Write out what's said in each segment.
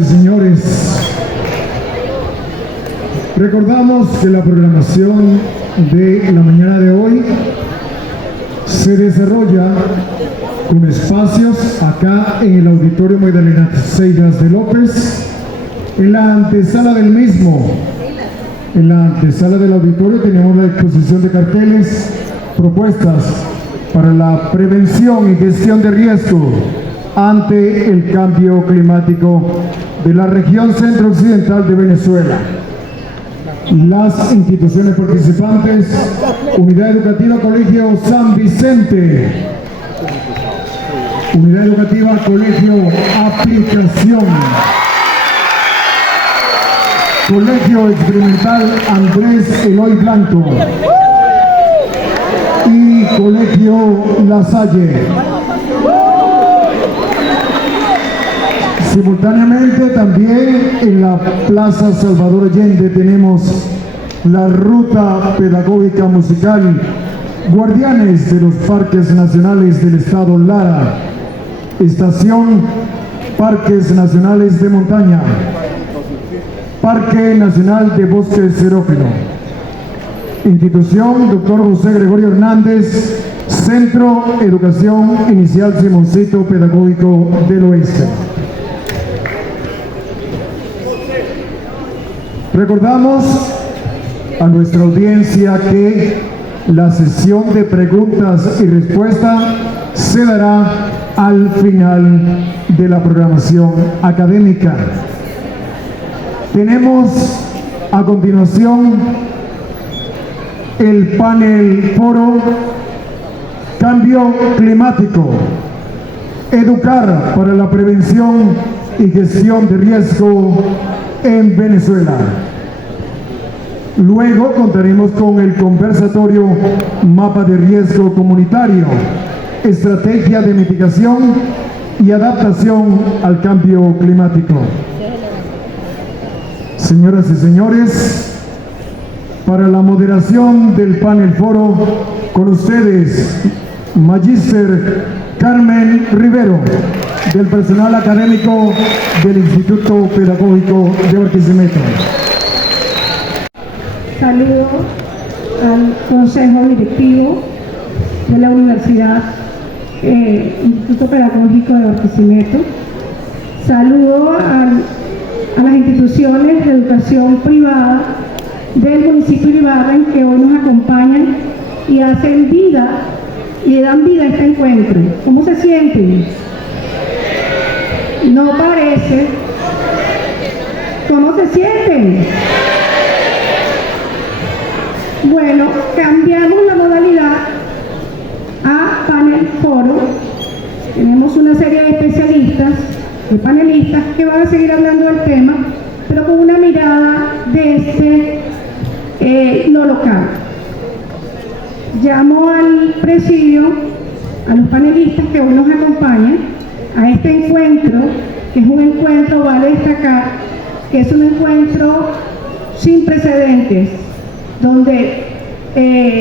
Señores, recordamos que la programación de la mañana de hoy se desarrolla con espacios acá en el Auditorio Magdalena Seigas de López, en la antesala del mismo. En la antesala del auditorio tenemos la exposición de carteles, propuestas para la prevención y gestión de riesgo ante el cambio climático de la región centro-occidental de Venezuela. Las instituciones participantes: Unidad Educativa Colegio San Vicente, Unidad Educativa Colegio Aplicación, Colegio Experimental Andrés Eloy Blanco y Colegio La Salle. Simultáneamente también en la Plaza Salvador Allende tenemos la ruta pedagógica musical Guardianes de los Parques Nacionales del Estado Lara, Estación Parques Nacionales de Montaña, Parque Nacional de Bosque Xerófilo, Institución Dr. José Gregorio Hernández, Centro Educación Inicial Simoncito Pedagógico del Oeste. Recordamos a nuestra audiencia que la sesión de preguntas y respuestas se dará al final de la programación académica. Tenemos a continuación el panel foro Cambio Climático, educar para la prevención y gestión de riesgo en Venezuela. Luego contaremos con el conversatorio Mapa de Riesgo Comunitario, Estrategia de Mitigación y Adaptación al Cambio Climático. Señoras y señores, para la moderación del panel foro, con ustedes, Magíster Carmen Rivero, del personal académico del Instituto Pedagógico de Barquisimeto. Saludo al Consejo Directivo de la Universidad Instituto Pedagógico de Barquisimeto. Saludo a las instituciones de educación privada del municipio de Ibarra que hoy nos acompañan y hacen vida y dan vida a este encuentro. ¿Cómo se sienten? No parece. ¿Cómo se sienten? Bueno, cambiamos la modalidad a panel foro. Tenemos una serie de especialistas, de panelistas que van a seguir hablando del tema, pero con una mirada desde lo local. Llamo al presidio, a los panelistas que hoy nos acompañan a este encuentro, que es un encuentro, vale destacar, que es un encuentro sin precedentes, donde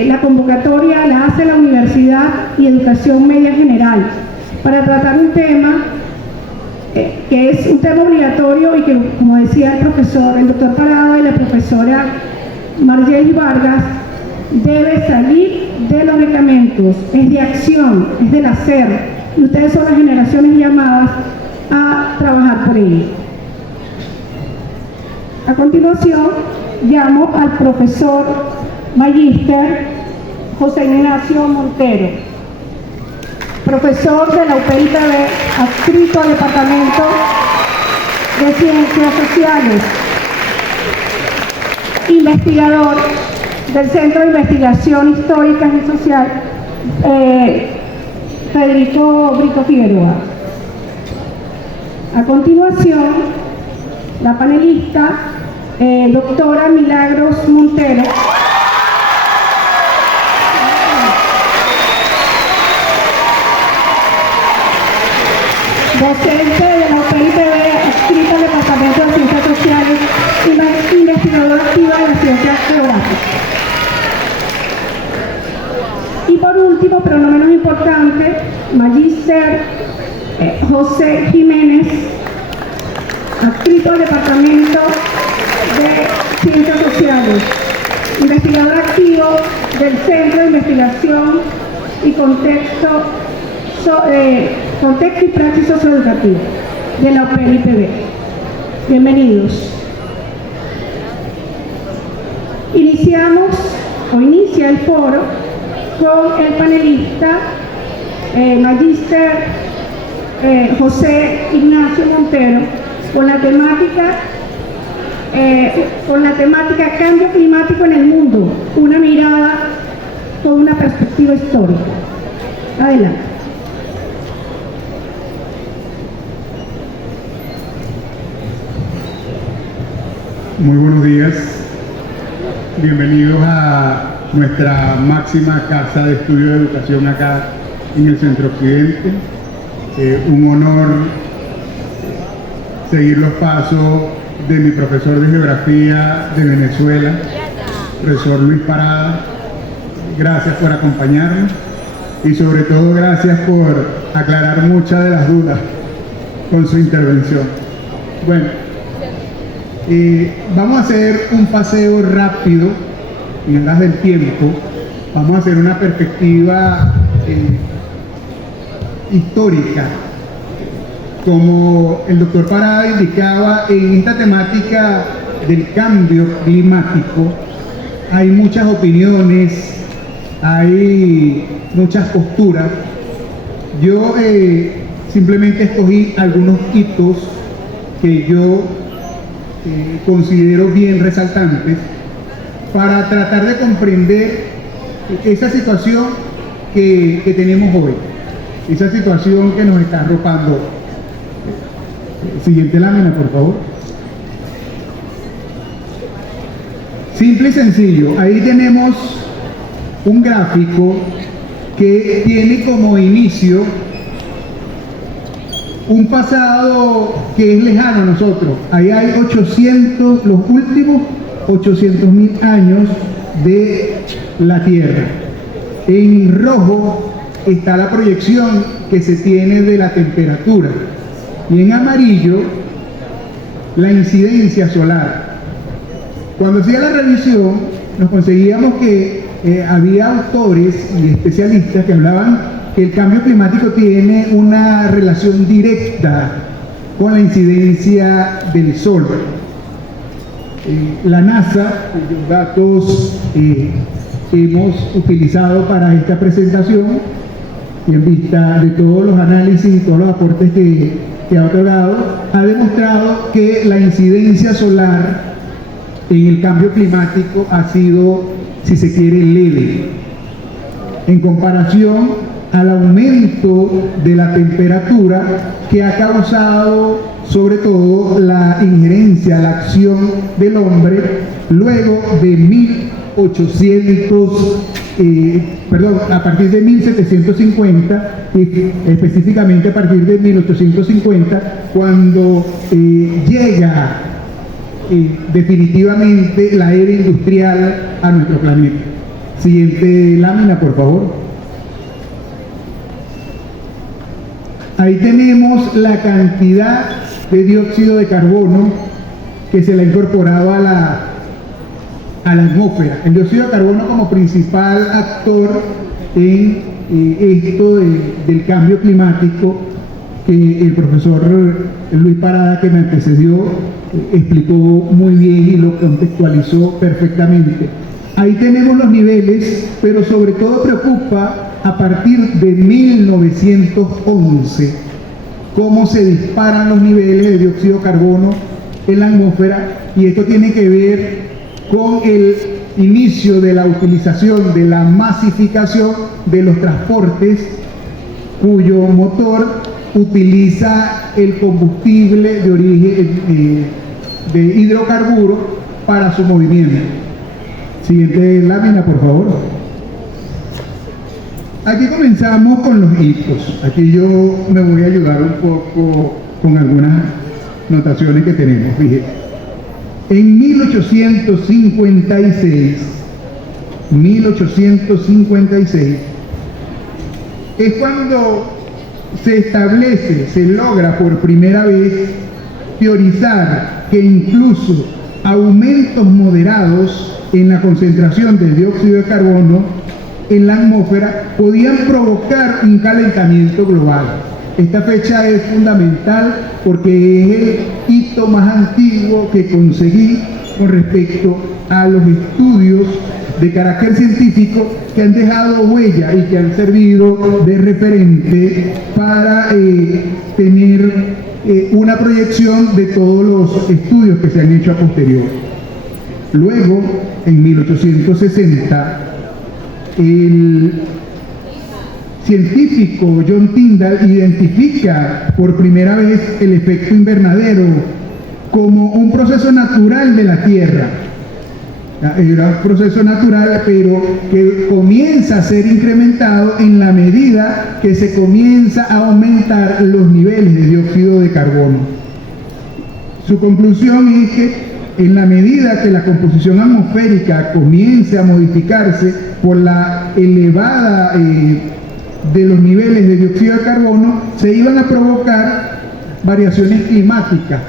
la convocatoria la hace la Universidad y Educación Media General para tratar un tema que es un tema obligatorio y que, como decía el doctor Parada y la profesora Margelis Vargas, debe salir de los reglamentos, es de acción, es del hacer, y ustedes son las generaciones llamadas a trabajar por ello. A continuación, llamo al profesor Magíster José Ignacio Montero, profesor de la UPIPB, adscrito al Departamento de Ciencias Sociales, investigador del Centro de Investigación Histórica y Social Federico Brito Figueroa. A continuación, la panelista doctora Milagros Montero, docente de la UPIPB, adscrita al Departamento de Ciencias Sociales y investigadora activa de las ciencias geográficas. Y por último, pero no menos importante, Magíster José Jiménez, adscrito al Departamento de Ciencias Sociales, investigador activo del Centro de Investigación y Contexto y Praxis Socioeducativa de la UPN-IPB. Bienvenidos. Inicia el foro con el panelista magíster José Ignacio Montero con la temática Cambio climático en el mundo, una mirada con una perspectiva histórica. Adelante. Muy buenos días, bienvenidos a nuestra máxima casa de estudio de educación acá en el Centro Occidente. Un honor seguir los pasos de mi profesor de Geografía de Venezuela, profesor Luis Parada. Gracias por acompañarnos y sobre todo gracias por aclarar muchas de las dudas con su intervención. Bueno, vamos a hacer un paseo rápido en aras del tiempo. Vamos a hacer una perspectiva histórica. Como el doctor Parada indicaba, en esta temática del cambio climático hay muchas opiniones, hay muchas posturas. Yo simplemente escogí algunos hitos que yo considero bien resaltantes para tratar de comprender esa situación que tenemos hoy, esa situación que nos está arropando. Siguiente lámina, por favor. Simple y sencillo, ahí tenemos un gráfico que tiene como inicio un pasado que es lejano a nosotros. Ahí hay los últimos 800.000 años de la Tierra. En rojo está la proyección que se tiene de la temperatura y en amarillo la incidencia solar. Cuando hacía la revisión nos conseguíamos que había autores y especialistas que hablaban que el cambio climático tiene una relación directa con la incidencia del sol. La NASA, cuyos datos hemos utilizado para esta presentación, y en vista de todos los análisis y todos los aportes que ha otorgado, ha demostrado que la incidencia solar en el cambio climático ha sido, si se quiere, leve, en comparación al aumento de la temperatura que ha causado sobre todo la injerencia, la acción del hombre luego de a partir de 1750, específicamente a partir de 1850, cuando llega definitivamente la era industrial a nuestro planeta. Siguiente lámina, por favor. Ahí tenemos la cantidad de dióxido de carbono que se le ha incorporado a la atmósfera. El dióxido de carbono como principal actor en esto del cambio climático, que el profesor Luis Parada, que me antecedió, explicó muy bien y lo contextualizó perfectamente. Ahí tenemos los niveles, pero sobre todo preocupa a partir de 1911 cómo se disparan los niveles de dióxido de carbono en la atmósfera, y esto tiene que ver con el inicio de la utilización, de la masificación de los transportes cuyo motor utiliza el combustible de origen de hidrocarburo para su movimiento. Siguiente lámina, por favor. Aquí comenzamos con los hitos. Aquí yo me voy a ayudar un poco con algunas notaciones que tenemos. Fíjense. En 1856 es cuando se logra por primera vez teorizar que incluso aumentos moderados en la concentración del dióxido de carbono en la atmósfera podían provocar un calentamiento global. Esta fecha es fundamental porque es el hito más antiguo que conseguí con respecto a los estudios de carácter científico que han dejado huella y que han servido de referente para tener una proyección de todos los estudios que se han hecho a posterior. Luego, en 1860, el científico John Tyndall identifica por primera vez el efecto invernadero como un proceso natural de la Tierra. Era un proceso natural, pero que comienza a ser incrementado en la medida que se comienza a aumentar los niveles de dióxido de carbono. Su conclusión es que en la medida que la composición atmosférica comience a modificarse por la elevada de los niveles de dióxido de carbono, se iban a provocar variaciones climáticas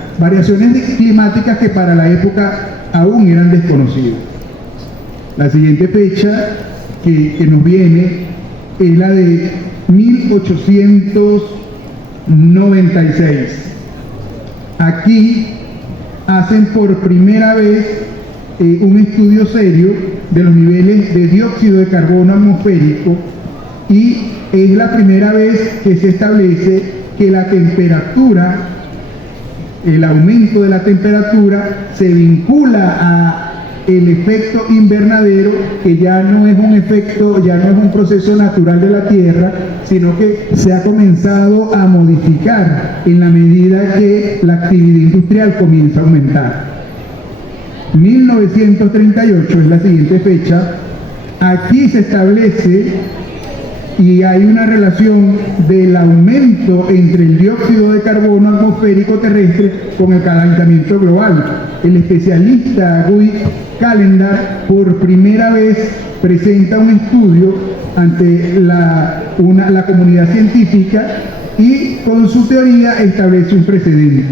que para la época aún eran desconocidas. La siguiente fecha que nos viene es la de 1896. Aquí hacen por primera vez un estudio serio de los niveles de dióxido de carbono atmosférico y es la primera vez que se establece que la temperatura, el aumento de la temperatura se vincula a el efecto invernadero, que ya no es un efecto, ya no es un proceso natural de la Tierra, sino que se ha comenzado a modificar en la medida que la actividad industrial comienza a aumentar. 1938 es la siguiente fecha. Aquí se establece y hay una relación del aumento entre el dióxido de carbono atmosférico terrestre con el calentamiento global. El especialista Guy Callendar por primera vez presenta un estudio ante la comunidad científica y con su teoría establece un precedente.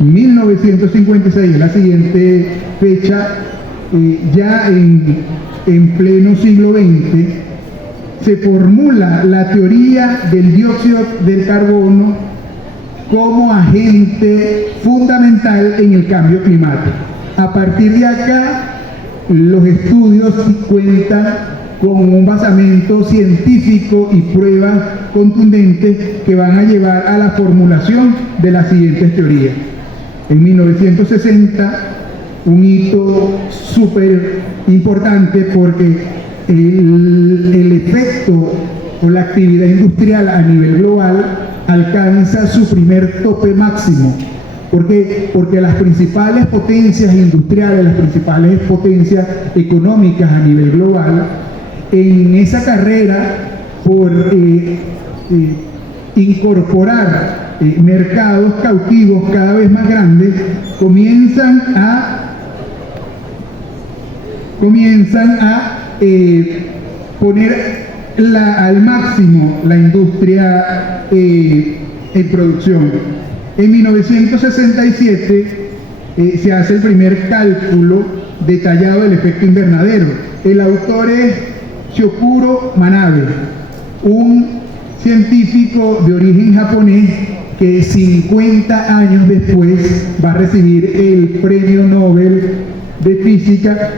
1956 es la siguiente fecha, ya en pleno siglo XX, se formula la teoría del dióxido del carbono como agente fundamental en el cambio climático. A partir de acá, los estudios cuentan con un basamento científico y pruebas contundentes que van a llevar a la formulación de las siguientes teorías. En 1960, un hito súper importante porque el efecto o la actividad industrial a nivel global alcanza su primer tope máximo. ¿Por qué? Porque las principales potencias industriales, las principales potencias económicas a nivel global, en esa carrera por incorporar mercados cautivos cada vez más grandes, comienzan a poner al máximo la industria en producción. En 1967 se hace el primer cálculo detallado del efecto invernadero. El autor es Shokuro Manabe, un científico de origen japonés que 50 años después va a recibir el Premio Nobel de Física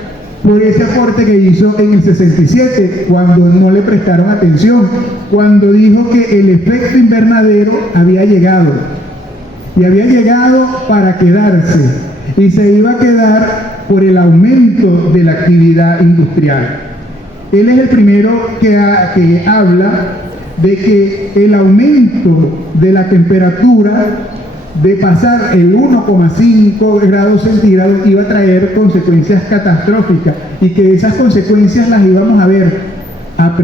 por ese aporte que hizo en el 67, cuando no le prestaron atención, cuando dijo que el efecto invernadero había llegado, y había llegado para quedarse, y se iba a quedar por el aumento de la actividad industrial. Él es el primero que habla de que el aumento de la temperatura de pasar el 1,5 grados centígrados iba a traer consecuencias catastróficas y que esas consecuencias las íbamos a ver al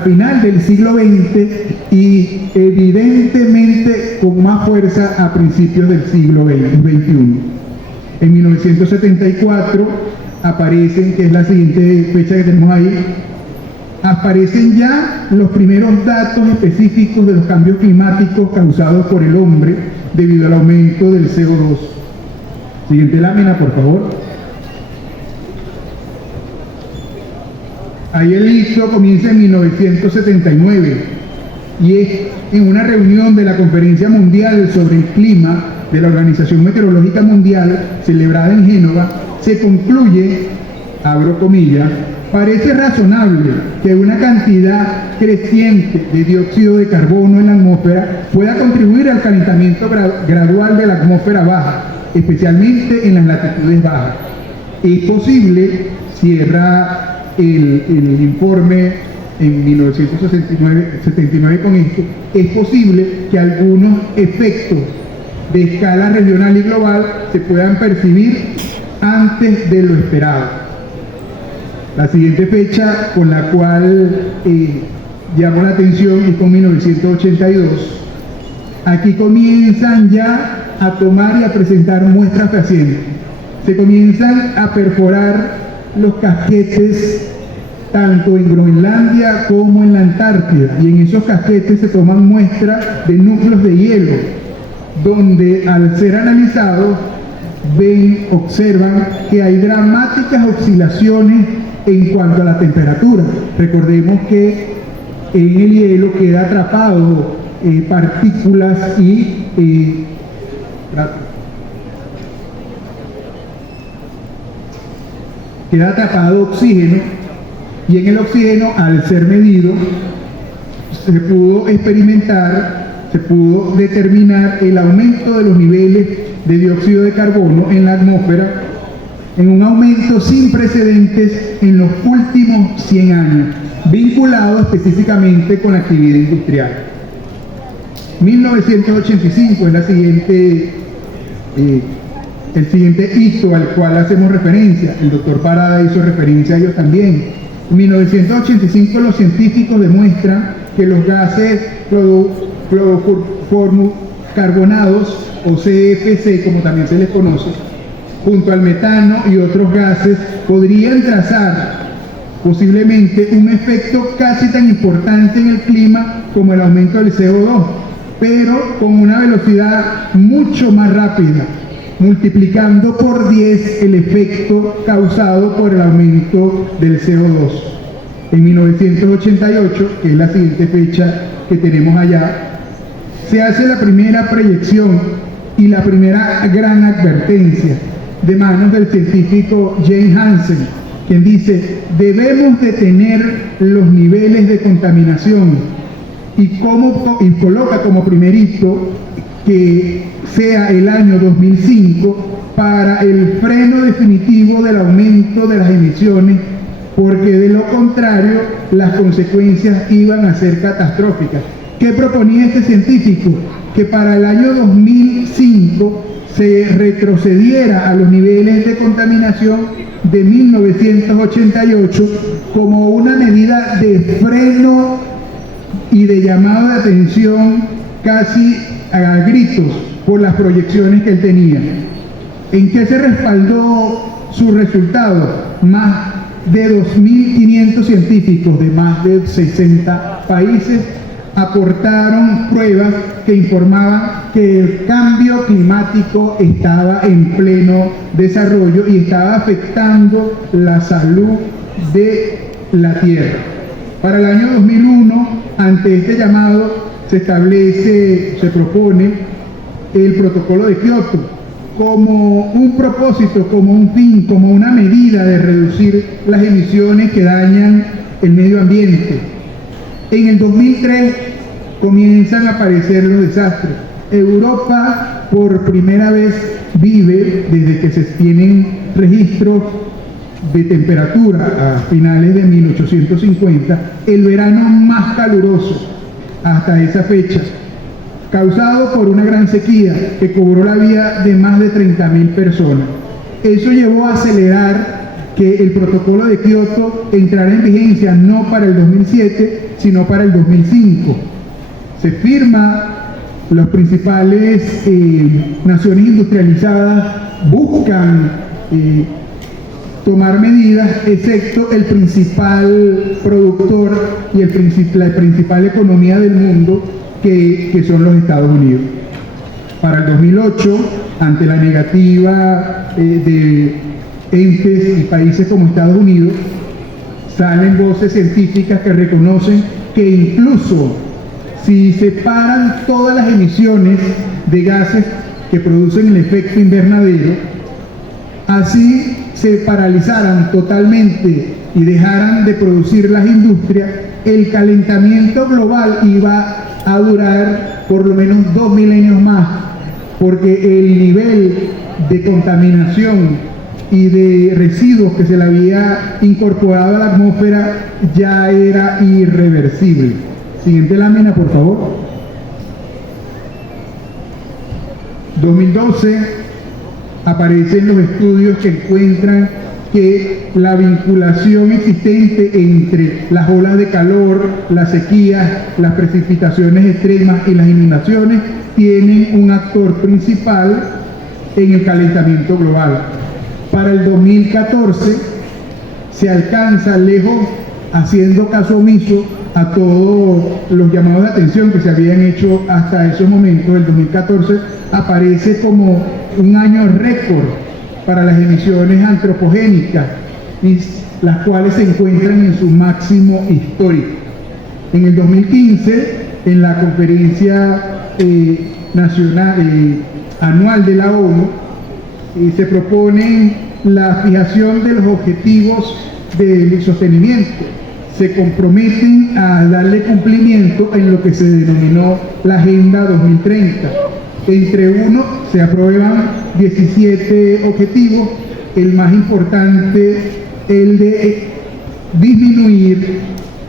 final del siglo XX y evidentemente con más fuerza a principios del siglo XXI. En 1974 aparecen, que es la siguiente fecha que tenemos ahí, aparecen ya los primeros datos específicos de los cambios climáticos causados por el hombre debido al aumento del CO2. Siguiente lámina, por favor. Ahí el ISO comienza en 1979 y es en una reunión de la Conferencia Mundial sobre el Clima de la Organización Meteorológica Mundial, celebrada en Génova, se concluye, abro comillas, parece razonable que una cantidad creciente de dióxido de carbono en la atmósfera pueda contribuir al calentamiento gradual de la atmósfera baja, especialmente en las latitudes bajas. Es posible, cierra el informe en 1979 con esto, es posible que algunos efectos de escala regional y global se puedan percibir antes de lo esperado. La siguiente fecha con la cual llamó la atención es con 1982. Aquí comienzan ya a tomar y a presentar muestras fehacientes. Se comienzan a perforar los casquetes tanto en Groenlandia como en la Antártida, y en esos casquetes se toman muestras de núcleos de hielo, donde al ser analizados observan que hay dramáticas oscilaciones en cuanto a la temperatura. Recordemos que en el hielo queda atrapado partículas y queda atrapado oxígeno, y en el oxígeno, al ser medido, se pudo experimentar, se pudo determinar el aumento de los niveles de dióxido de carbono en la atmósfera en un aumento sin precedentes en los últimos 100 años, vinculado específicamente con la actividad industrial. 1985 es el siguiente hito al cual hacemos referencia. El doctor Parada hizo referencia a ello también. En 1985 los científicos demuestran que los gases clorofluorocarbonados, o CFC como también se les conoce, junto al metano y otros gases, podrían trazar posiblemente un efecto casi tan importante en el clima como el aumento del CO2, pero con una velocidad mucho más rápida, multiplicando por 10 el efecto causado por el aumento del CO2. En 1988, que es la siguiente fecha que tenemos allá, se hace la primera proyección y la primera gran advertencia de manos del científico James Hansen, quien dice: debemos detener los niveles de contaminación, y coloca como primerito que sea el año 2005 para el freno definitivo del aumento de las emisiones, porque de lo contrario las consecuencias iban a ser catastróficas. ¿Qué proponía este científico? Que para el año 2005 se retrocediera a los niveles de contaminación de 1988 como una medida de freno y de llamado de atención casi a gritos por las proyecciones que él tenía. ¿En qué se respaldó su resultado? Más de 2.500 científicos de más de 60 países aportaron pruebas que informaban que el cambio climático estaba en pleno desarrollo y estaba afectando la salud de la Tierra. Para el año 2001, ante este llamado, se propone el protocolo de Kioto como un propósito, como un fin, como una medida de reducir las emisiones que dañan el medio ambiente. En el 2003 comienzan a aparecer los desastres. Europa por primera vez vive, desde que se tienen registros de temperatura a finales de 1850, el verano más caluroso hasta esa fecha, causado por una gran sequía que cobró la vida de más de 30.000 personas. Eso llevó a acelerar que el protocolo de Kioto entrara en vigencia no para el 2007, sino para el 2005. Se firma, las principales naciones industrializadas buscan tomar medidas, excepto el principal productor y la principal economía del mundo, que son los Estados Unidos. Para el 2008, ante la negativa de entes y países como Estados Unidos, salen voces científicas que reconocen que incluso si se paran todas las emisiones de gases que producen el efecto invernadero, así se paralizaran totalmente y dejaran de producir las industrias, el calentamiento global iba a durar por lo menos 2 milenios más, porque el nivel de contaminación y de residuos que se le había incorporado a la atmósfera ya era irreversible. Siguiente lámina, por favor. 2012 aparecen los estudios que encuentran que la vinculación existente entre las olas de calor, las sequías, las precipitaciones extremas y las inundaciones tienen un actor principal en el calentamiento global. Para el 2014 se alcanza lejos, haciendo caso omiso a todos los llamados de atención que se habían hecho hasta esos momentos. El 2014 aparece como un año récord para las emisiones antropogénicas, las cuales se encuentran en su máximo histórico. En el 2015, en la conferencia anual de la ONU, se propone la fijación de los objetivos del sostenimiento. Se comprometen a darle cumplimiento en lo que se denominó la Agenda 2030. Entre uno se aprueban 17 objetivos, el más importante, el de disminuir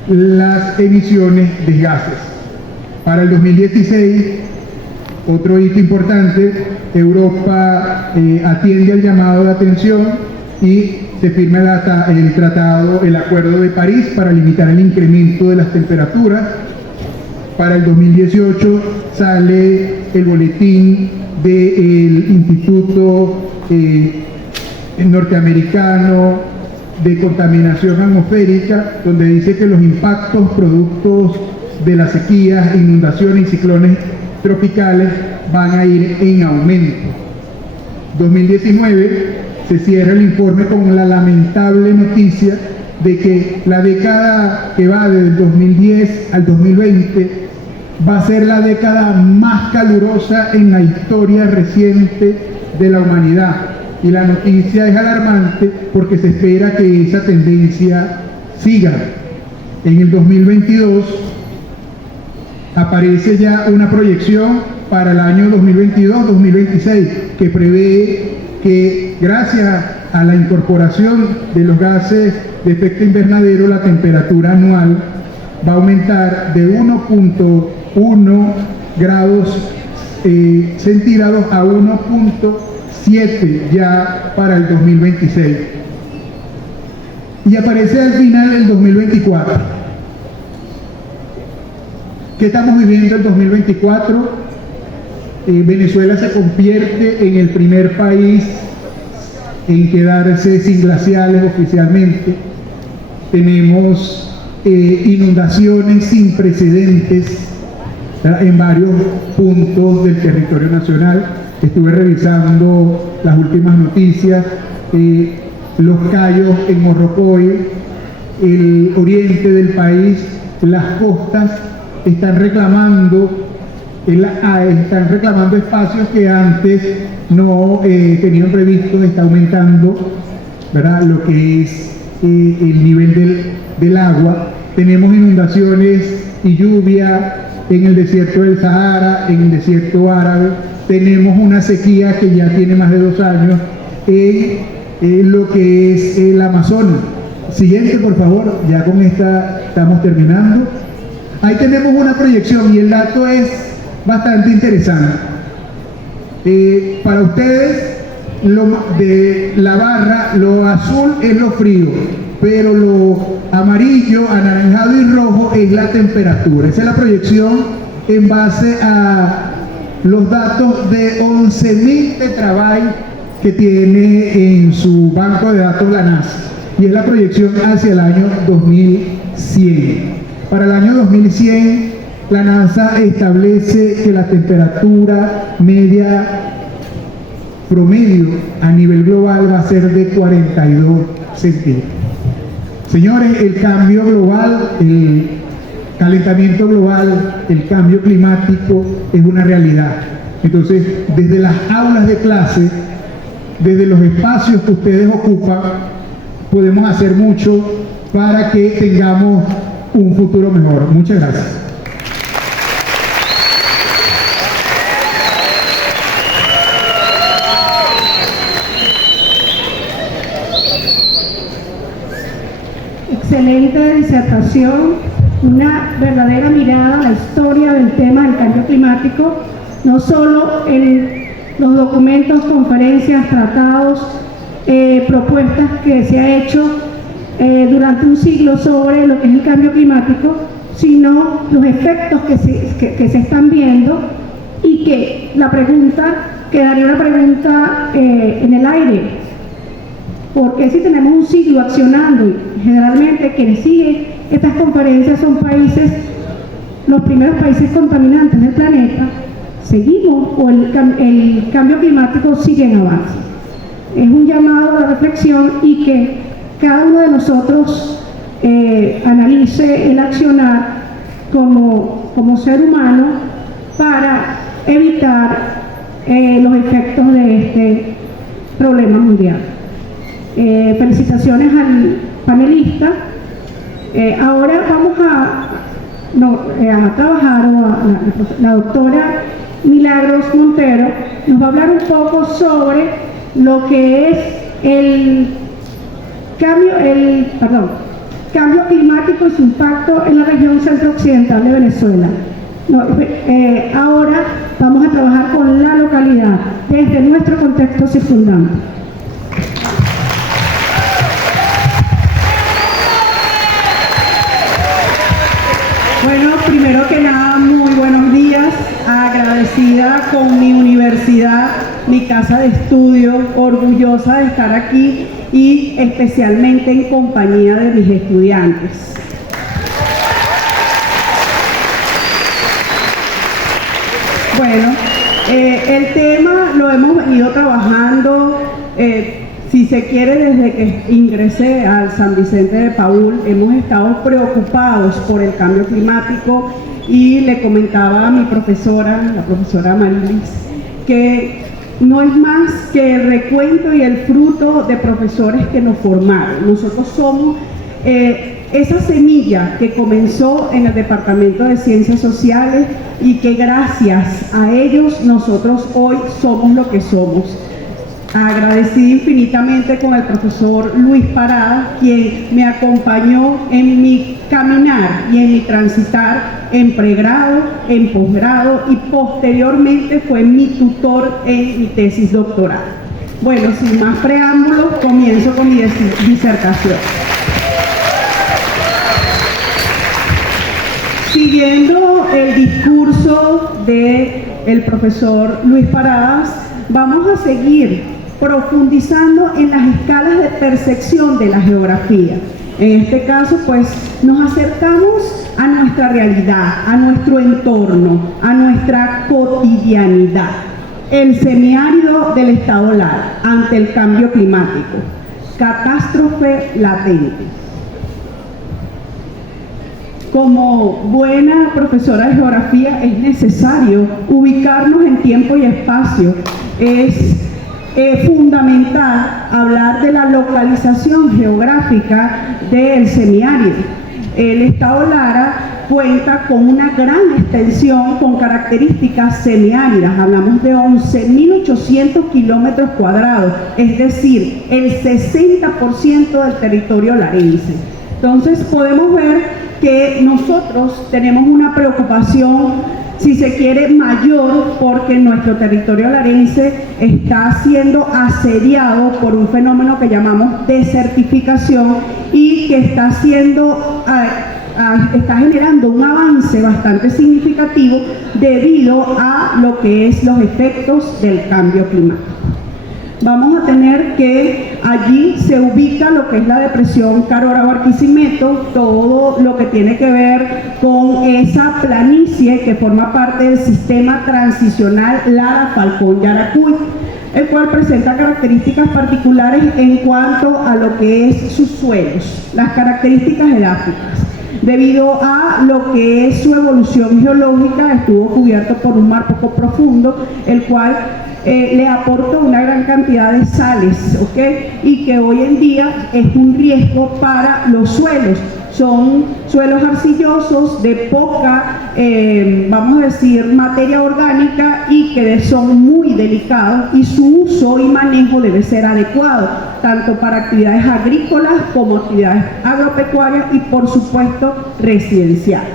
las emisiones de gases. Para el 2016, otro hito importante, Europa atiende al llamado de atención y se firma el Acuerdo de París para limitar el incremento de las temperaturas. Para el 2018 sale el boletín del Instituto Norteamericano de Contaminación Atmosférica, donde dice que los impactos productos de las sequías, inundaciones y ciclones tropicales van a ir en aumento. 2019 se cierra el informe con la lamentable noticia de que la década que va desde el 2010 al 2020 va a ser la década más calurosa en la historia reciente de la humanidad. Y la noticia es alarmante porque se espera que esa tendencia siga. En el 2022 aparece ya una proyección para el año 2022-2026 que prevé que gracias a la incorporación de los gases de efecto invernadero la temperatura anual va a aumentar de 1.1 grados centígrados a 1.7 ya para el 2026. Y aparece al final el 2024. ¿Qué estamos viviendo en 2024? Venezuela se convierte en el primer país en quedarse sin glaciales oficialmente. Tenemos inundaciones sin precedentes, ¿verdad?, en varios puntos del territorio nacional. Estuve revisando las últimas noticias. Los Cayos en Morrocoy, el oriente del país, las costas están reclamando espacios que antes no tenían previstos. Está aumentando, ¿verdad?, lo que es el nivel del agua. Tenemos inundaciones y lluvia en el desierto del Sahara, en el desierto árabe. Tenemos una sequía que ya tiene más de 2 años en lo que es el Amazonas. Siguiente, por favor, ya con esta estamos terminando. Ahí tenemos una proyección y el dato es bastante interesante. Para ustedes, de la barra, lo azul es lo frío, pero lo amarillo, anaranjado y rojo es la temperatura. Esa es la proyección en base a los datos de 11.000 terabytes que tiene en su banco de datos la NASA, y es la proyección hacia el año 2100. Para el año 2100, la NASA establece que la temperatura media promedio a nivel global va a ser de 42 centígrados. Señores, el cambio global, el calentamiento global, el cambio climático es una realidad. Entonces, desde las aulas de clase, desde los espacios que ustedes ocupan, podemos hacer mucho para que tengamos un futuro mejor. Muchas gracias. Excelente disertación, una verdadera mirada a la historia del tema del cambio climático, no solo en los documentos, conferencias, tratados, propuestas que se ha hecho durante un siglo sobre lo que es el cambio climático, sino los efectos que se están viendo, y que la pregunta, quedaría una pregunta en el aire. Porque si tenemos un siglo accionando, y generalmente quienes siguen estas conferencias son países, los primeros países contaminantes del planeta, seguimos o el cambio climático sigue en avance? Es un llamado a la reflexión y que cada uno de nosotros analice el accionar como ser humano para evitar los efectos de este problema mundial. Felicitaciones al panelista. Ahora vamos a trabajar, la doctora Milagros Montero nos va a hablar un poco sobre lo que es el cambio climático y su impacto en la región centro-occidental de Venezuela. Ahora vamos a trabajar con la localidad desde nuestro contexto circundante. Bueno, primero que nada, muy buenos días. Agradecida con mi universidad, mi casa de estudio, orgullosa de estar aquí y especialmente en compañía de mis estudiantes. Bueno, el tema lo hemos venido trabajando, si se quiere, desde que ingresé al San Vicente de Paúl. Hemos estado preocupados por el cambio climático y le comentaba a mi profesora, la profesora Marilis, que no es más que el recuento y el fruto de profesores que nos formaron. Nosotros somos esa semilla que comenzó en el Departamento de Ciencias Sociales y que gracias a ellos nosotros hoy somos lo que somos. Agradecida infinitamente con el profesor Luis Parada, quien me acompañó en mi caminar y en mi transitar en pregrado, en posgrado y posteriormente fue mi tutor en mi tesis doctoral. Bueno, sin más preámbulos, comienzo con mi disertación. Siguiendo el discurso del profesor Luis Paradas, vamos a seguir profundizando en las escalas de percepción de la geografía. En este caso, pues, nos acercamos a nuestra realidad, a nuestro entorno, a nuestra cotidianidad. El semiárido del estado Lara ante el cambio climático. Catástrofe latente. Como buena profesora de geografía es necesario ubicarnos en tiempo y espacio. Es fundamental hablar de la localización geográfica del semiárido. El estado Lara cuenta con una gran extensión con características semiáridas. Hablamos de 11.800 kilómetros cuadrados, es decir, el 60% del territorio larense. Entonces podemos ver que nosotros tenemos una preocupación, si se quiere, mayor, porque nuestro territorio larense está siendo asediado por un fenómeno que llamamos desertificación y que está generando un avance bastante significativo debido a lo que es los efectos del cambio climático. vamos a tener que allí se ubica lo que es la depresión Carora-Barquisimeto, todo lo que tiene que ver con esa planicie que forma parte del sistema transicional Lara-Falcón-Yaracuy, el cual presenta características particulares en cuanto a lo que es sus suelos, las características edáficas. Debido a lo que es su evolución geológica, estuvo cubierto por un mar poco profundo, el cual le aporta una gran cantidad de sales, ¿ok? Y que hoy en día es un riesgo para los suelos. Son suelos arcillosos de poca, vamos a decir, materia orgánica y que son muy delicados, y su uso y manejo debe ser adecuado, tanto para actividades agrícolas como actividades agropecuarias y, por supuesto, residenciales.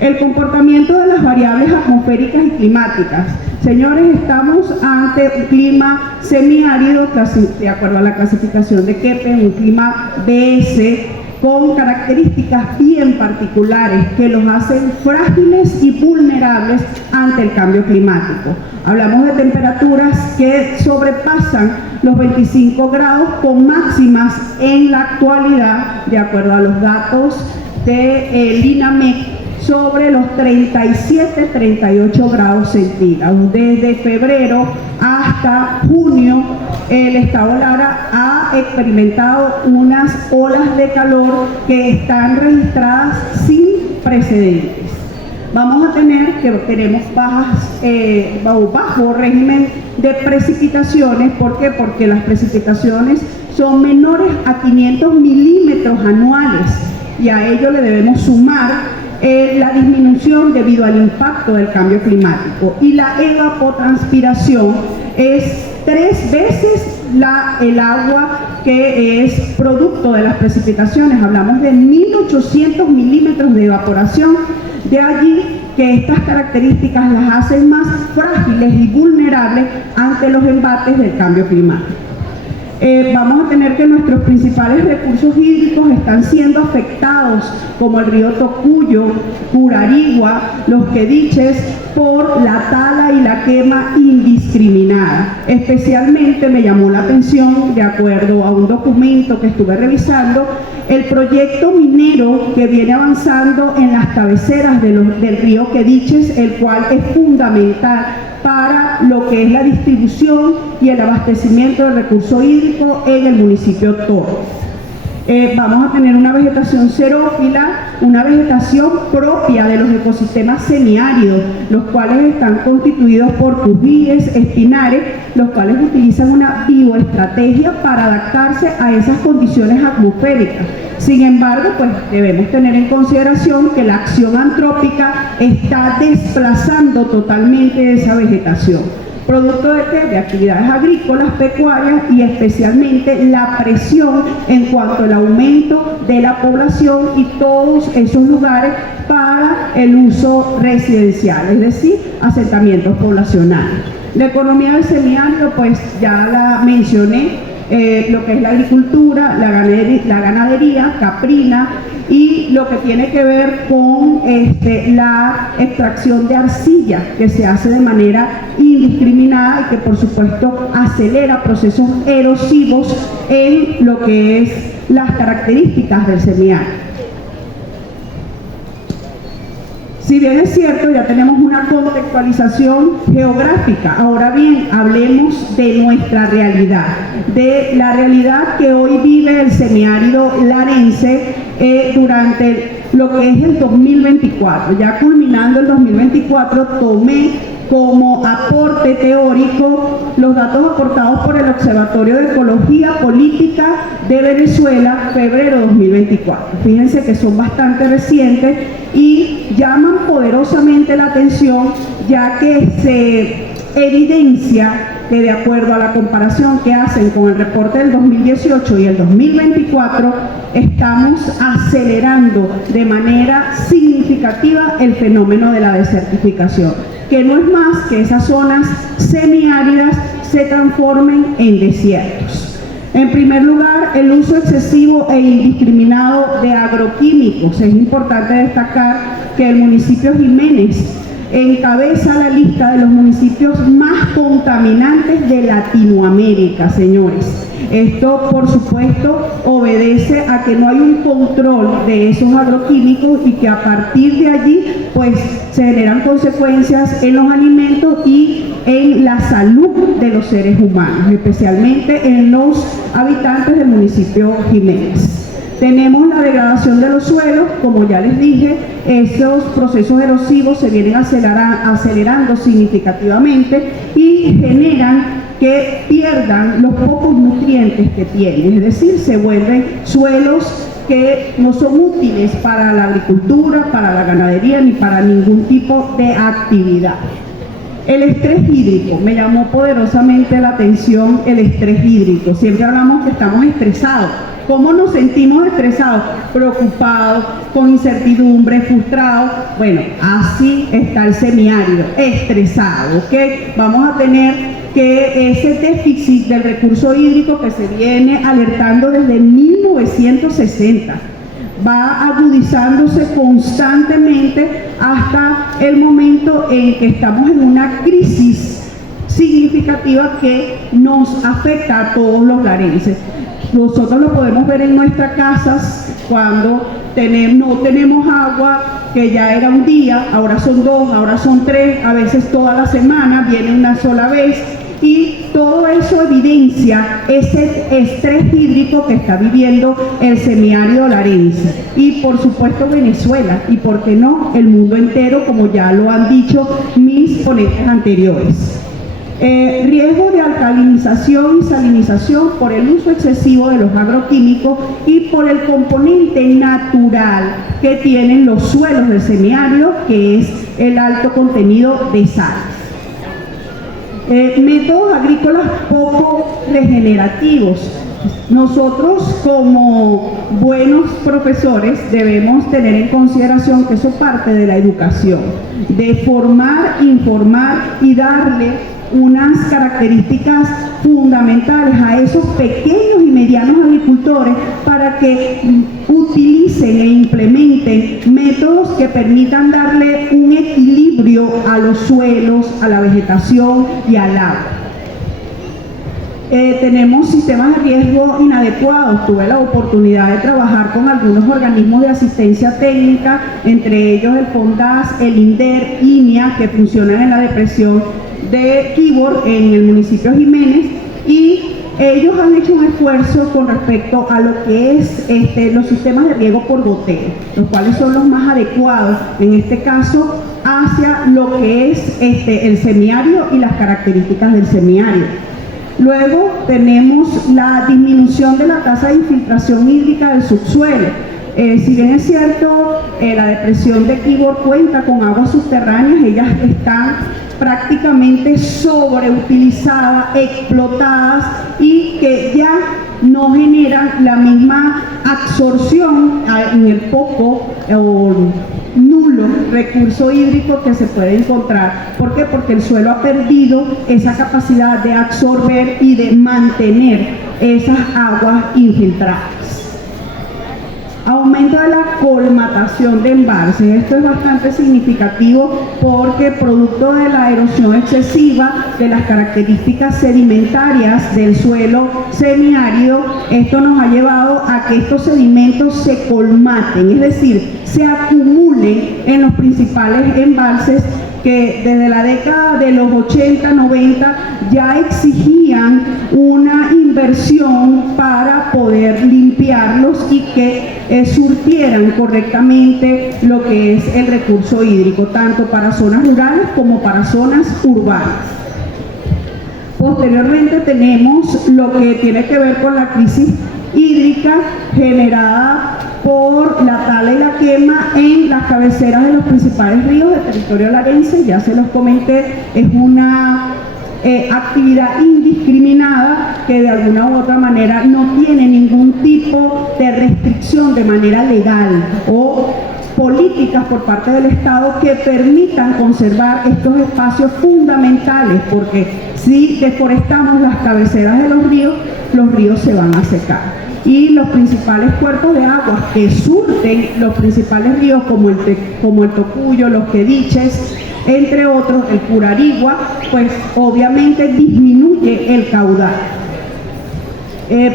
El comportamiento de las variables atmosféricas y climáticas. Señores, estamos ante un clima semiárido, de acuerdo a la clasificación de Keppe, un clima BS, con características bien particulares que los hacen frágiles y vulnerables ante el cambio climático. Hablamos de temperaturas que sobrepasan los 25 grados con máximas en la actualidad, de acuerdo a los datos de INAMEC, sobre los 37-38 grados centígrados. Desde febrero hasta junio, el estado Lara ha experimentado unas olas de calor que están registradas sin precedentes. Vamos a tener que tenemos bajo régimen de precipitaciones. ¿Por qué? Porque las precipitaciones son menores a 500 milímetros anuales, y a ello le debemos sumar la disminución debido al impacto del cambio climático, y la evapotranspiración es 3 veces el agua que es producto de las precipitaciones. Hablamos de 1.800 milímetros de evaporación. De allí que estas características las hacen más frágiles y vulnerables ante los embates del cambio climático. Vamos a tener que nuestros principales recursos hídricos están siendo afectados, como el río Tocuyo, Curarigua, los Quediches, por la tala y la quema indiscriminada. Especialmente me llamó la atención, de acuerdo a un documento que estuve revisando, el proyecto minero que viene avanzando en las cabeceras del río Quediches, el cual es fundamental para lo que es la distribución y el abastecimiento del recurso hídrico en el municipio Toro. Vamos a tener una vegetación xerófila, una vegetación propia de los ecosistemas semiáridos, los cuales están constituidos por cujíes, espinares, los cuales utilizan una bioestrategia para adaptarse a esas condiciones atmosféricas. Sin embargo, pues debemos tener en consideración que la acción antrópica está desplazando totalmente esa vegetación. ¿Producto de qué? De actividades agrícolas, pecuarias, y especialmente la presión en cuanto al aumento de la población y todos esos lugares para el uso residencial, es decir, asentamientos poblacionales. La economía del semiárido, pues ya la mencioné, lo que es la agricultura, la ganadería caprina, y lo que tiene que ver con la extracción de arcilla, que se hace de manera indiscriminada y que por supuesto acelera procesos erosivos en lo que es las características del semiárido. Si bien es cierto, ya tenemos una contextualización geográfica, ahora bien, hablemos de nuestra realidad, de la realidad que hoy vive el semiárido larense durante lo que es el 2024. Ya culminando el 2024, tomé como aporte teórico los datos aportados por el Observatorio de Ecología Política de Venezuela, febrero 2024. Fíjense que son bastante recientes y llaman poderosamente la atención, ya que se evidencia que, de acuerdo a la comparación que hacen con el reporte del 2018 y el 2024, estamos acelerando de manera significativa el fenómeno de la desertificación, que no es más que esas zonas semiáridas se transformen en desiertos. En primer lugar, el uso excesivo e indiscriminado de agroquímicos. Es importante destacar que el municipio Jiménez encabeza la lista de los municipios más contaminantes de Latinoamérica, señores. Esto, por supuesto, obedece a que no hay un control de esos agroquímicos y que a partir de allí, pues, se generan consecuencias en los alimentos y en la salud de los seres humanos, especialmente en los habitantes del municipio Jiménez. Tenemos la degradación de los suelos, como ya les dije, esos procesos erosivos se vienen acelerando significativamente y generan que pierdan los pocos nutrientes que tienen, es decir, se vuelven suelos que no son útiles para la agricultura, para la ganadería, ni para ningún tipo de actividad. El estrés hídrico, me llamó poderosamente la atención el estrés hídrico. Siempre hablamos que estamos estresados. ¿Cómo nos sentimos estresados? Preocupados, con incertidumbre, frustrados. Bueno, así está el semiárido, estresado, ¿ok? Vamos a tener que ese déficit del recurso hídrico que se viene alertando desde 1960 va agudizándose constantemente hasta el momento en que estamos en una crisis significativa que nos afecta a todos los larenses. Nosotros lo podemos ver en nuestras casas cuando no tenemos agua, que ya era un día, ahora son 2, ahora son 3, a veces toda la semana, viene una sola vez, y todo eso evidencia ese estrés hídrico que está viviendo el semiárido larense y por supuesto Venezuela y por qué no el mundo entero, como ya lo han dicho mis ponentes anteriores. Riesgo de alcalinización y salinización por el uso excesivo de los agroquímicos y por el componente natural que tienen los suelos del semiárido, que es el alto contenido de sales. Métodos agrícolas poco regenerativos. Nosotros como buenos profesores debemos tener en consideración que eso parte de la educación, de formar, informar y darle unas características fundamentales a esos pequeños y medianos agricultores para que utilicen e implementen métodos que permitan darle un equilibrio a los suelos, a la vegetación y al agua. Tenemos sistemas de riesgo inadecuados. Tuve la oportunidad de trabajar con algunos organismos de asistencia técnica, entre ellos el FONDAS, el INDER, INIA, que funcionan en la depresión de Quibor, en el municipio de Jiménez, y ellos han hecho un esfuerzo con respecto a lo que es los sistemas de riego por goteo, los cuales son los más adecuados, en este caso, hacia lo que es el semiárido y las características del semiárido. Luego tenemos la disminución de la tasa de infiltración hídrica del subsuelo. Si bien es cierto, la depresión de Quibor cuenta con aguas subterráneas, ellas están prácticamente sobreutilizadas, explotadas y que ya no generan la misma absorción en el poco o nulo recurso hídrico que se puede encontrar. ¿Por qué? Porque el suelo ha perdido esa capacidad de absorber y de mantener esas aguas infiltradas. Aumento de la colmatación de embalses. Esto es bastante significativo porque producto de la erosión excesiva, de las características sedimentarias del suelo semiárido, esto nos ha llevado a que estos sedimentos se colmaten, es decir, se acumulen en los principales embalses que desde la década de los 80, 90 ya exigían una inversión para poder limpiarlos y que surtieran correctamente lo que es el recurso hídrico, tanto para zonas rurales como para zonas urbanas. Posteriormente tenemos lo que tiene que ver con la crisis hídrica generada por la tala y la quema en las cabeceras de los principales ríos del territorio larense. Ya se los comenté, es una actividad indiscriminada que de alguna u otra manera no tiene ningún tipo de restricción de manera legal o políticas por parte del Estado que permitan conservar estos espacios fundamentales, porque si deforestamos las cabeceras de los ríos se van a secar. Y los principales cuerpos de agua que surten los principales ríos como el Tocuyo, los Quediches, entre otros, el Curarigua, pues obviamente disminuye el caudal.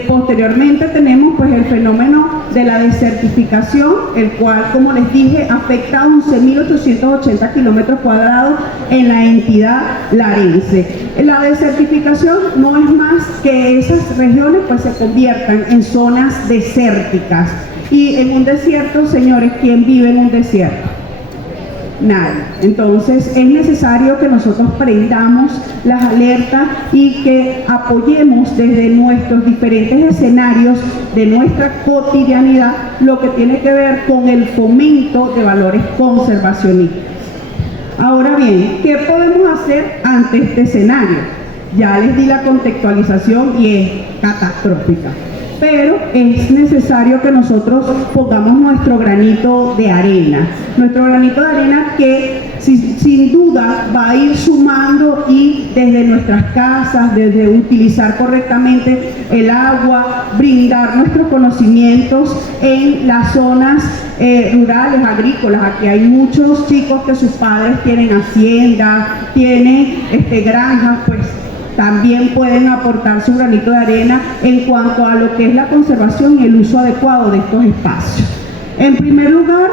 Posteriormente tenemos pues el fenómeno de la desertificación, el cual, como les dije, afecta a 11.880 kilómetros cuadrados en la entidad larense. La desertificación no es más que esas regiones pues se conviertan en zonas desérticas. Y en un desierto, señores, ¿quién vive en un desierto? Nadie. Entonces es necesario que nosotros prendamos las alertas y que apoyemos desde nuestros diferentes escenarios de nuestra cotidianidad lo que tiene que ver con el fomento de valores conservacionistas. Ahora bien, ¿qué podemos hacer ante este escenario? Ya les di la contextualización y es catastrófica. Pero es necesario que nosotros pongamos nuestro granito de arena. Nuestro granito de arena que sin duda va a ir sumando y desde nuestras casas, desde utilizar correctamente el agua, brindar nuestros conocimientos en las zonas rurales, agrícolas. Aquí hay muchos chicos que sus padres tienen haciendas, tienen granjas, pues también pueden aportar su granito de arena en cuanto a lo que es la conservación y el uso adecuado de estos espacios. En primer lugar,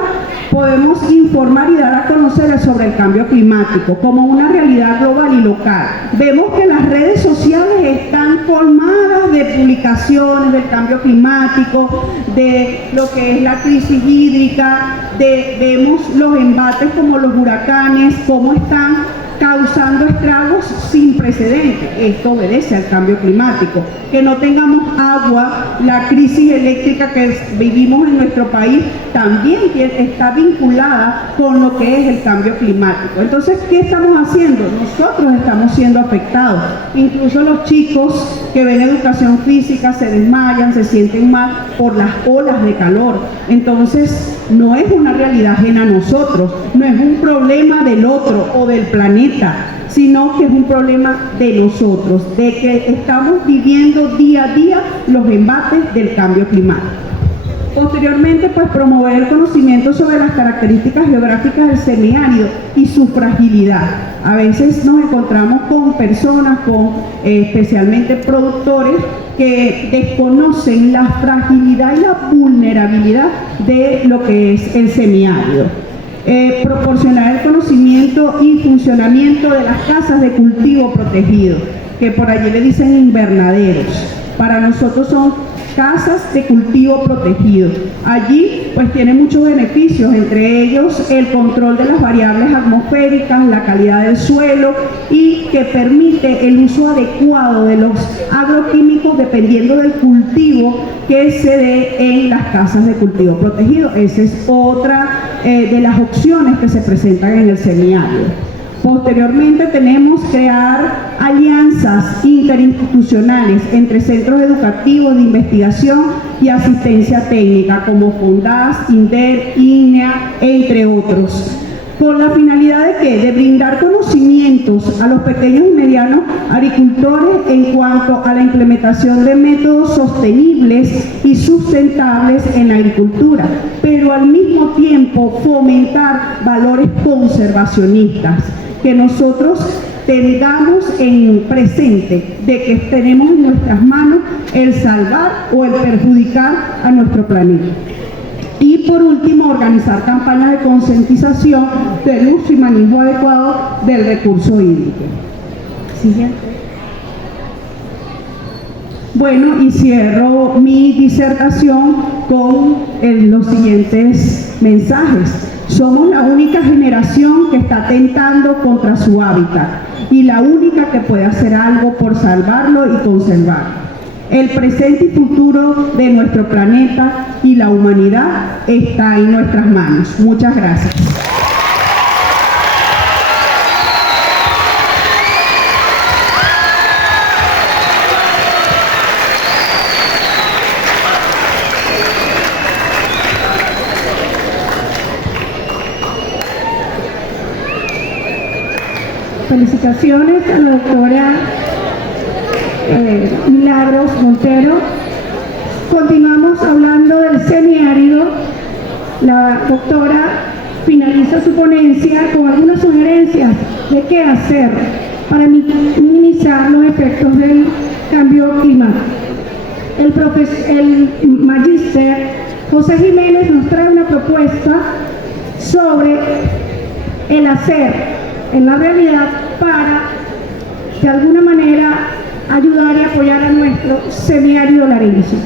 podemos informar y dar a conocer sobre el cambio climático como una realidad global y local. Vemos que las redes sociales están colmadas de publicaciones del cambio climático, de lo que es la crisis hídrica, vemos los embates como los huracanes, cómo están causando estragos sin precedentes. Esto obedece al cambio climático. Que no tengamos agua, la crisis eléctrica que vivimos en nuestro país también está vinculada con lo que es el cambio climático. Entonces, ¿qué estamos haciendo? Nosotros estamos siendo afectados. Incluso los chicos que ven educación física se desmayan, se sienten mal por las olas de calor. Entonces, no es una realidad ajena a nosotros, no es un problema del otro o del planeta, sino que es un problema de nosotros, de que estamos viviendo día a día los embates del cambio climático. Posteriormente, pues promover el conocimiento sobre las características geográficas del semiárido y su fragilidad. A veces nos encontramos con personas, especialmente productores, que desconocen la fragilidad y la vulnerabilidad de lo que es el semiárido. Proporcionar el conocimiento y funcionamiento de las casas de cultivo protegido, que por allí le dicen invernaderos. Para nosotros son casas de cultivo protegido. Allí pues tiene muchos beneficios, entre ellos el control de las variables atmosféricas, la calidad del suelo y que permite el uso adecuado de los agroquímicos dependiendo del cultivo que se dé en las casas de cultivo protegido. Esa es otra de las opciones que se presentan en el semiárido. Posteriormente tenemos crear alianzas interinstitucionales entre centros educativos de investigación y asistencia técnica como FONDAS, INDER, INEA, entre otros, con la finalidad de ¿qué? De brindar conocimientos a los pequeños y medianos agricultores en cuanto a la implementación de métodos sostenibles y sustentables en la agricultura, pero al mismo tiempo fomentar valores conservacionistas, que nosotros tengamos en presente de que tenemos en nuestras manos el salvar o el perjudicar a nuestro planeta. Y por último, organizar campañas de concientización del uso y manejo adecuado del recurso hídrico. Siguiente. Bueno, y cierro mi disertación con los siguientes mensajes. Somos la única generación que está atentando contra su hábitat y la única que puede hacer algo por salvarlo y conservarlo. El presente y futuro de nuestro planeta y la humanidad está en nuestras manos. Muchas gracias. Felicitaciones a la doctora Milagros Montero. Continuamos hablando del semiárido. La doctora finaliza su ponencia con algunas sugerencias de qué hacer para minimizar los efectos del cambio climático. El magíster José Jiménez nos trae una propuesta sobre el hacer en la realidad para, de alguna manera, ayudar y apoyar a nuestro semiárido larense.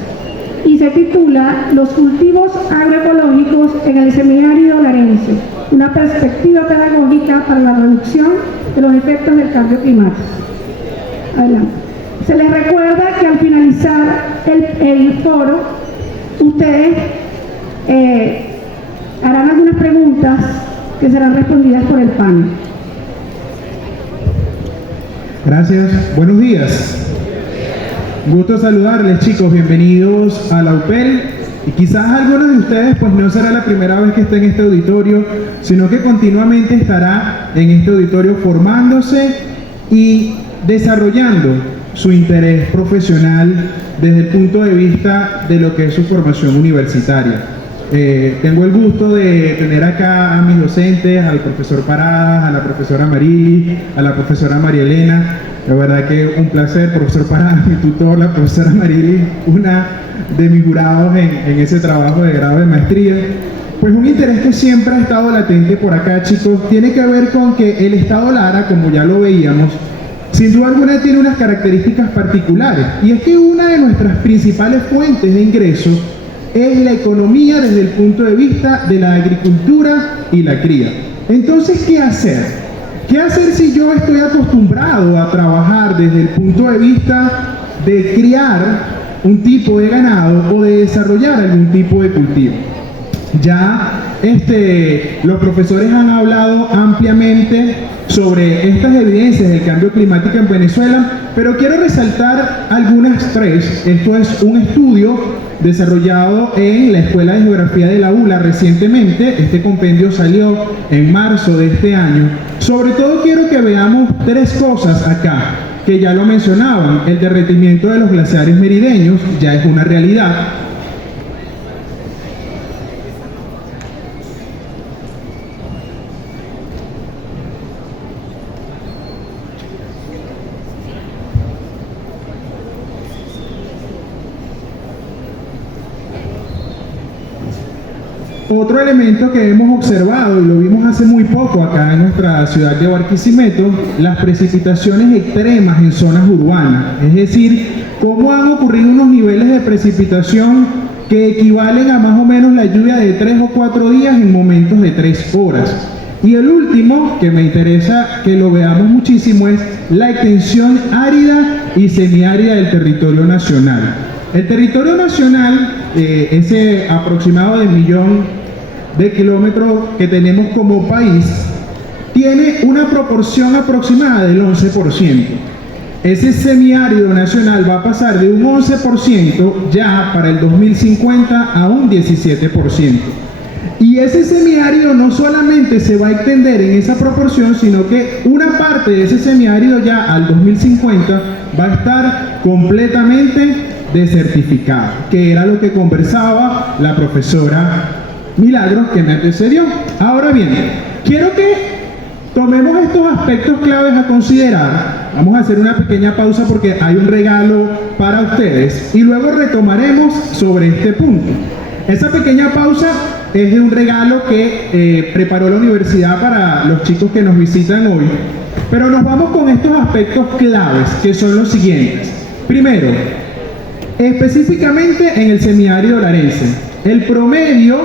Y se titula Los cultivos agroecológicos en el semiárido larense, una perspectiva pedagógica para la reducción de los efectos del cambio climático. Adelante. Se les recuerda que al finalizar el foro, ustedes harán algunas preguntas que serán respondidas por el panel. Gracias. Buenos días. Gusto saludarles, chicos. Bienvenidos a la UPEL. Y quizás algunos de ustedes pues no será la primera vez que esté en este auditorio, sino que continuamente estará en este auditorio formándose y desarrollando su interés profesional desde el punto de vista de lo que es su formación universitaria. Tengo el gusto de tener acá a mis docentes, al profesor Paradas, a la profesora Marili, a la profesora María Elena. La verdad que un placer, profesor Paradas, mi tutor, la profesora Marili, una de mis jurados en ese trabajo de grado de maestría. Pues un interés que siempre ha estado latente por acá, chicos, tiene que ver con que el Estado Lara, como ya lo veíamos, sin duda alguna tiene unas características particulares, y es que una de nuestras principales fuentes de ingresos es la economía desde el punto de vista de la agricultura y la cría. Entonces, ¿qué hacer? ¿Qué hacer si yo estoy acostumbrado a trabajar desde el punto de vista de criar un tipo de ganado o de desarrollar algún tipo de cultivo? Ya los profesores han hablado ampliamente sobre estas evidencias del cambio climático en Venezuela, pero quiero resaltar algunas tres. Esto es un estudio desarrollado en la Escuela de Geografía de la ULA recientemente. Este compendio salió en marzo de este año. Sobre todo quiero que veamos tres cosas acá, que ya lo mencionaban. El derretimiento de los glaciares merideños ya es una realidad. Otro elemento que hemos observado, y lo vimos hace muy poco acá en nuestra ciudad de Barquisimeto, las precipitaciones extremas en zonas urbanas. Es decir, cómo han ocurrido unos niveles de precipitación que equivalen a más o menos la lluvia de 3 o 4 días en momentos de 3 horas. Y el último, que me interesa que lo veamos muchísimo, es la extensión árida y semiárida del territorio nacional. El territorio nacional, ese aproximado de 1 millón de kilómetros que tenemos como país, tiene una proporción aproximada del 11%. Ese semiárido nacional va a pasar de un 11% ya para el 2050 a un 17%. Y ese semiárido no solamente se va a extender en esa proporción, sino que una parte de ese semiárido ya al 2050 va a estar completamente desertificado, que era lo que conversaba la profesora Milagros que me antecedió. Ahora bien, quiero que tomemos estos aspectos claves a considerar. Vamos a hacer una pequeña pausa porque hay un regalo para ustedes y luego retomaremos sobre este punto. Esa pequeña pausa es de un regalo que preparó la universidad para los chicos que nos visitan hoy, pero nos vamos con estos aspectos claves, que son los siguientes. Primero, específicamente en el semiárido larense, el promedio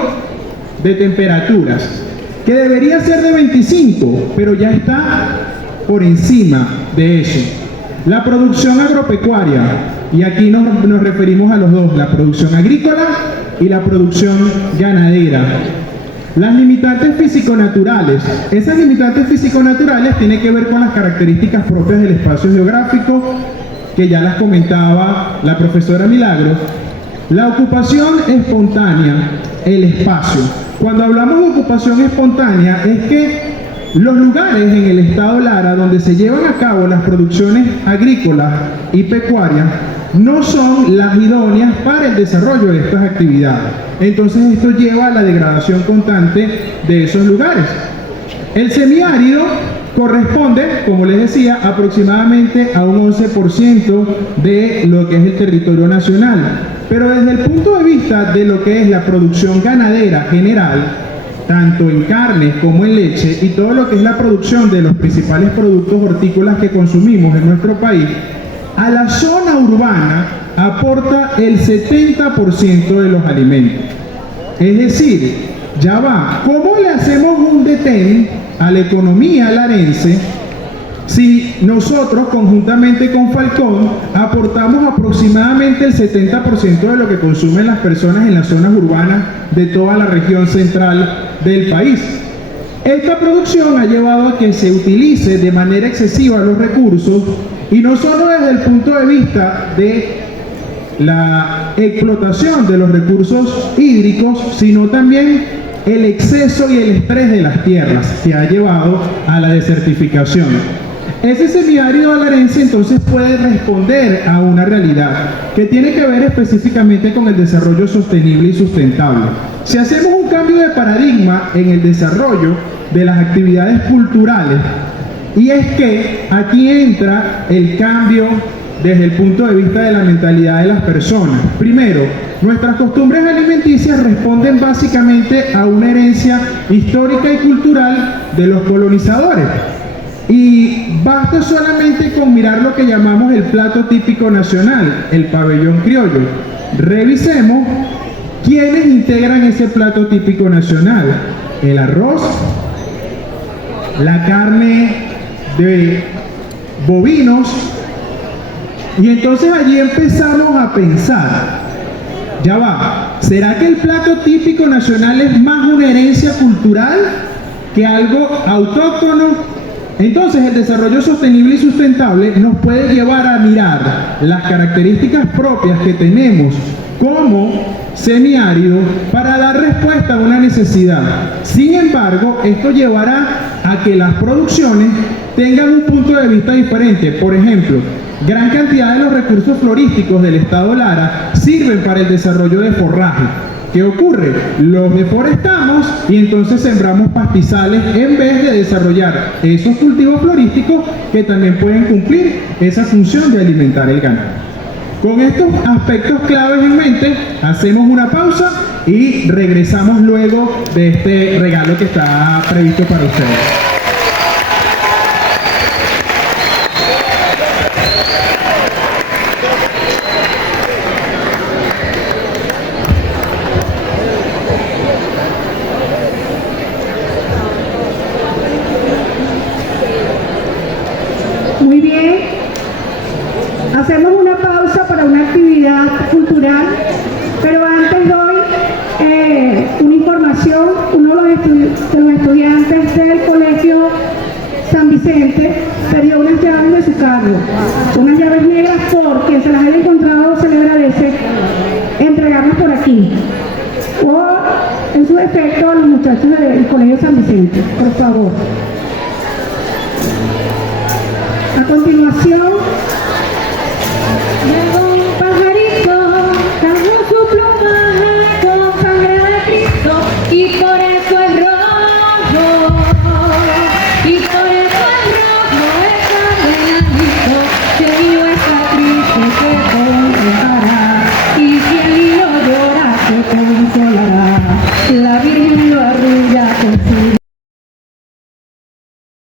de temperaturas, que debería ser de 25, pero ya está por encima de eso. La producción agropecuaria, y aquí nos referimos a los dos, la producción agrícola y la producción ganadera. Las limitantes físico-naturales. Esas limitantes físico-naturales tienen que ver con las características propias del espacio geográfico, que ya las comentaba la profesora Milagros. La ocupación espontánea, el espacio. Cuando hablamos de ocupación espontánea es que los lugares en el estado Lara donde se llevan a cabo las producciones agrícolas y pecuarias no son las idóneas para el desarrollo de estas actividades. Entonces esto lleva a la degradación constante de esos lugares. El semiárido corresponde, como les decía, aproximadamente a un 11% de lo que es el territorio nacional. Pero desde el punto de vista de lo que es la producción ganadera general, tanto en carne como en leche y todo lo que es la producción de los principales productos hortícolas que consumimos en nuestro país, a la zona urbana aporta el 70% de los alimentos. Es decir, ya va, ¿cómo le hacemos un detén a la economía larense si nosotros conjuntamente con Falcón aportamos aproximadamente el 70% de lo que consumen las personas en las zonas urbanas de toda la región central del país? Esta producción ha llevado a que se utilice de manera excesiva los recursos, y no solo desde el punto de vista de la explotación de los recursos hídricos, sino también el exceso y el estrés de las tierras que ha llevado a la desertificación. Ese semiárido alarense entonces puede responder a una realidad que tiene que ver específicamente con el desarrollo sostenible y sustentable. Si hacemos un cambio de paradigma en el desarrollo de las actividades culturales, y es que aquí entra el cambio desde el punto de vista de la mentalidad de las personas. Primero, nuestras costumbres alimenticias responden básicamente a una herencia histórica y cultural de los colonizadores. Y basta solamente con mirar lo que llamamos el plato típico nacional, el pabellón criollo. Revisemos quiénes integran ese plato típico nacional: el arroz, la carne de bovinos, y entonces allí empezamos a pensar, ya va, ¿será que el plato típico nacional es más una herencia cultural que algo autóctono? Entonces el desarrollo sostenible y sustentable nos puede llevar a mirar las características propias que tenemos como semiárido para dar respuesta a una necesidad. Sin embargo, esto llevará a que las producciones tengan un punto de vista diferente. Por ejemplo, gran cantidad de los recursos florísticos del estado Lara sirven para el desarrollo de forraje. ¿Qué ocurre? Los deforestamos y entonces sembramos pastizales en vez de desarrollar esos cultivos florísticos que también pueden cumplir esa función de alimentar el ganado. Con estos aspectos claves en mente, hacemos una pausa y regresamos luego de este regalo que está previsto para ustedes. Muy bien, hacemos una pausa para una actividad cultural, pero antes doy una información. Uno de los estudiantes del colegio San Vicente perdió unas llaves de su carro, unas llaves negras. Por quien se las haya encontrado, se le agradece entregarlas por aquí, o en su defecto a los muchachos del colegio San Vicente, por favor. A continuación,